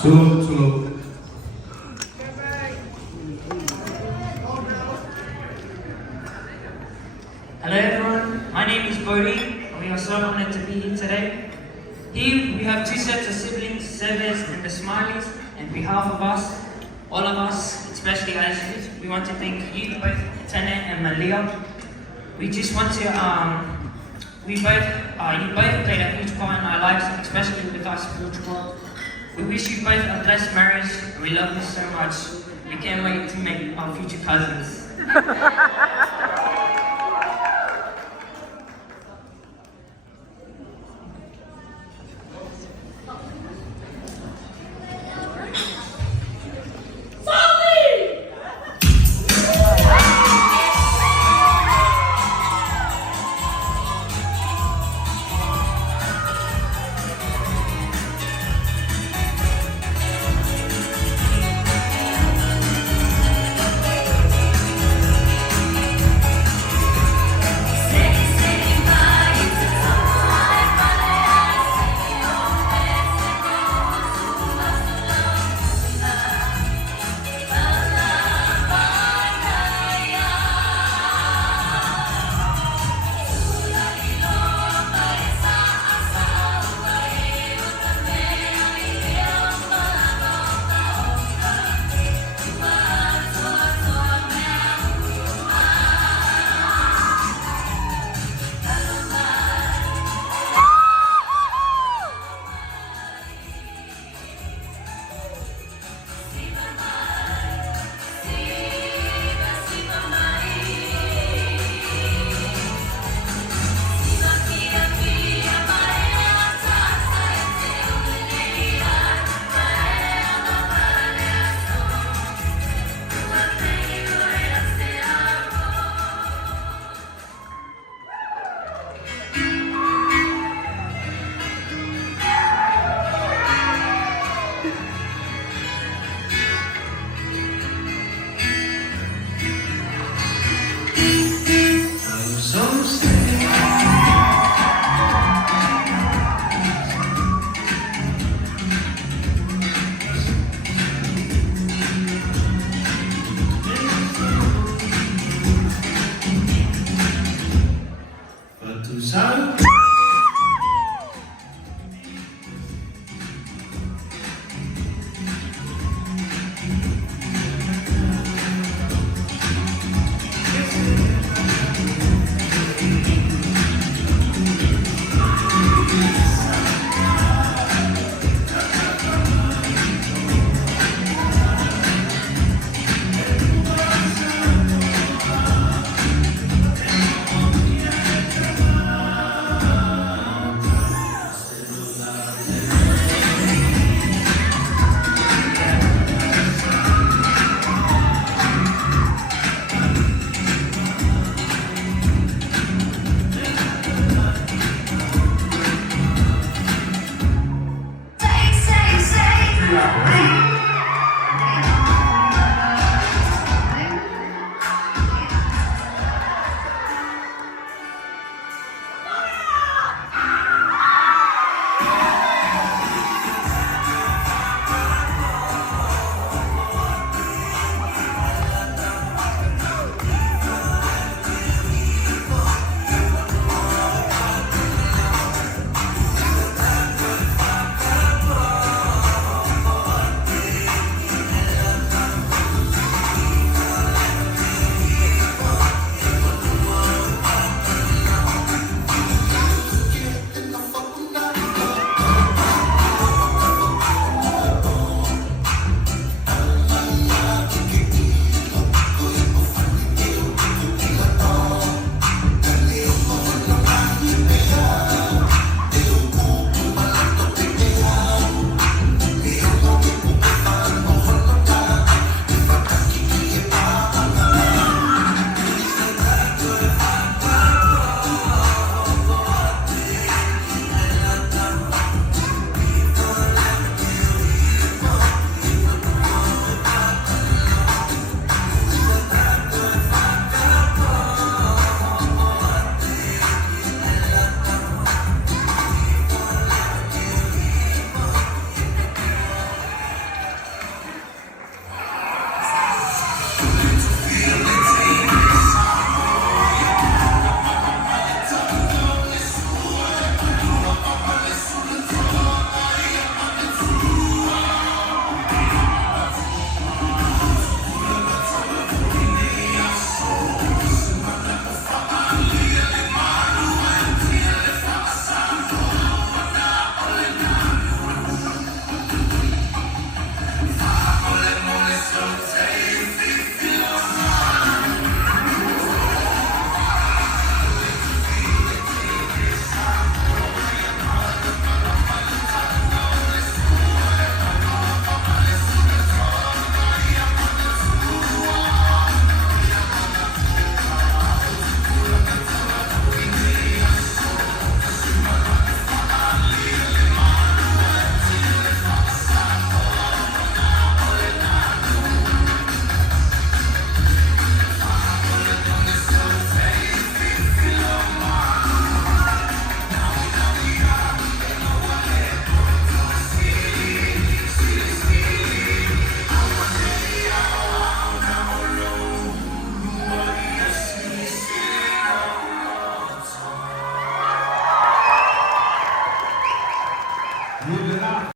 True. Hello everyone, my name is Bodhi and we are so honored to be here today. Here we have two sets of siblings, Sebes and the Smileys, and on behalf of us, all of us, especially Ashley, we want to thank you both, Tene and Malia. We just want to, you both played a huge part in our lives, especially with us Portugal. We wish you both a blessed marriage and we love you so much. We can't wait to make our future cousins.